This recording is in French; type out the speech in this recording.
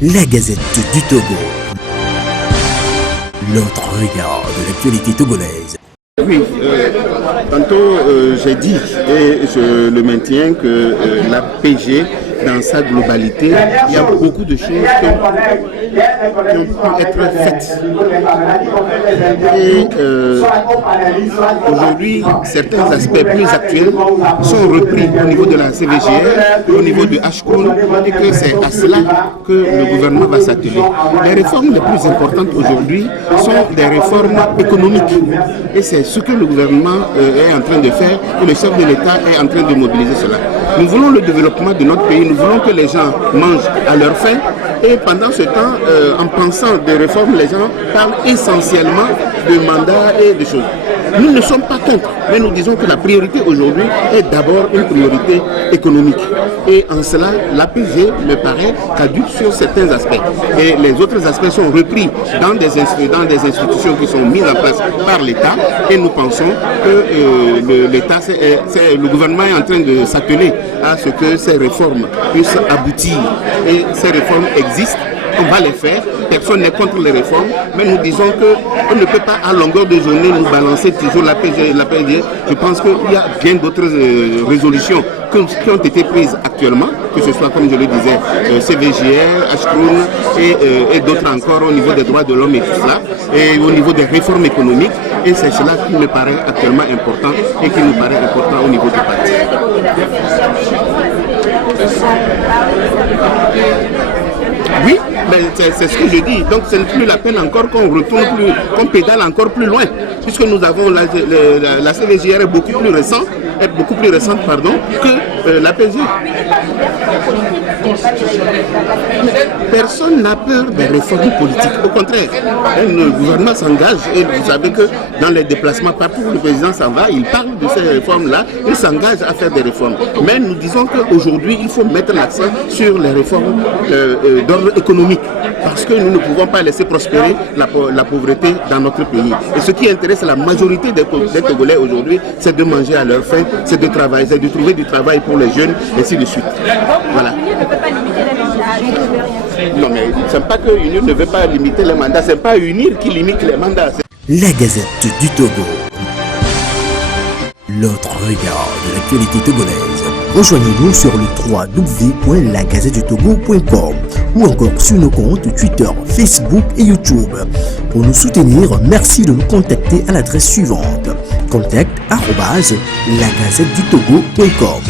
La Gazette du Togo. L'autre regard de l'actualité togolaise. Oui, tantôt j'ai dit et je le maintiens que la PG dans sa globalité, il y a beaucoup de choses qui ont pu être faites. Et aujourd'hui, certains aspects plus actuels sont repris au niveau de la CVGR, au niveau du HCON, et que c'est à cela que le gouvernement va s'atteler. Les réformes les plus importantes aujourd'hui sont des réformes économiques. Et c'est ce que le gouvernement est en train de faire et le chef de l'État est en train de mobiliser cela. Nous voulons le développement de notre pays, nous voulons que les gens mangent à leur faim et pendant ce temps, en pensant des réformes, les gens parlent essentiellement de mandats et de choses. Nous ne sommes pas contre, mais nous disons que la priorité aujourd'hui est d'abord une priorité économique. Et en cela, l'APG me paraît caduque sur certains aspects. Et les autres aspects sont repris dans des institutions qui sont mises en place par l'État. Et nous pensons que l'État, le gouvernement est en train de s'atteler à ce que ces réformes puissent aboutir. Et ces réformes existent. On va les faire, personne n'est contre les réformes, mais nous disons qu'on ne peut pas à longueur de journée nous balancer toujours la PG. Je pense qu'il y a bien d'autres résolutions qui ont été prises actuellement, que ce soit, comme je le disais, CVGR, HCRON et d'autres encore au niveau des droits de l'homme et tout cela, et au niveau des réformes économiques. Et c'est cela qui me paraît actuellement important et qui nous paraît important au niveau du parti. Oui, mais c'est ce que je dis. Donc ce n'est plus la peine encore qu'on retourne plus, qu'on pédale encore plus loin, puisque nous avons la CVGR est beaucoup plus récente que la PG. Personne n'a peur des réformes politiques. Au contraire, le gouvernement s'engage et vous savez que dans les déplacements partout où le président s'en va, il parle de ces réformes-là, il s'engage à faire des réformes. Mais nous disons qu'aujourd'hui, il faut mettre l'accent sur les réformes d'ordre économique, parce que nous ne pouvons pas laisser prospérer la pauvreté dans notre pays. Et ce qui intéresse la majorité des Togolais aujourd'hui, c'est de manger à leur faim, c'est de travailler, c'est de trouver du travail pour les jeunes, et ainsi de suite. Voilà. Non, mais c'est pas que l'Union ne veut pas limiter les mandats, c'est pas UNIR qui limite les mandats. La Gazette du Togo. L'autre regard de l'actualité togolaise. Rejoignez-nous sur le www.lagazettedutogo.com ou encore sur nos comptes Twitter, Facebook et YouTube. Pour nous soutenir, merci de nous contacter à l'adresse suivante: contact@lagazettedutogo.com.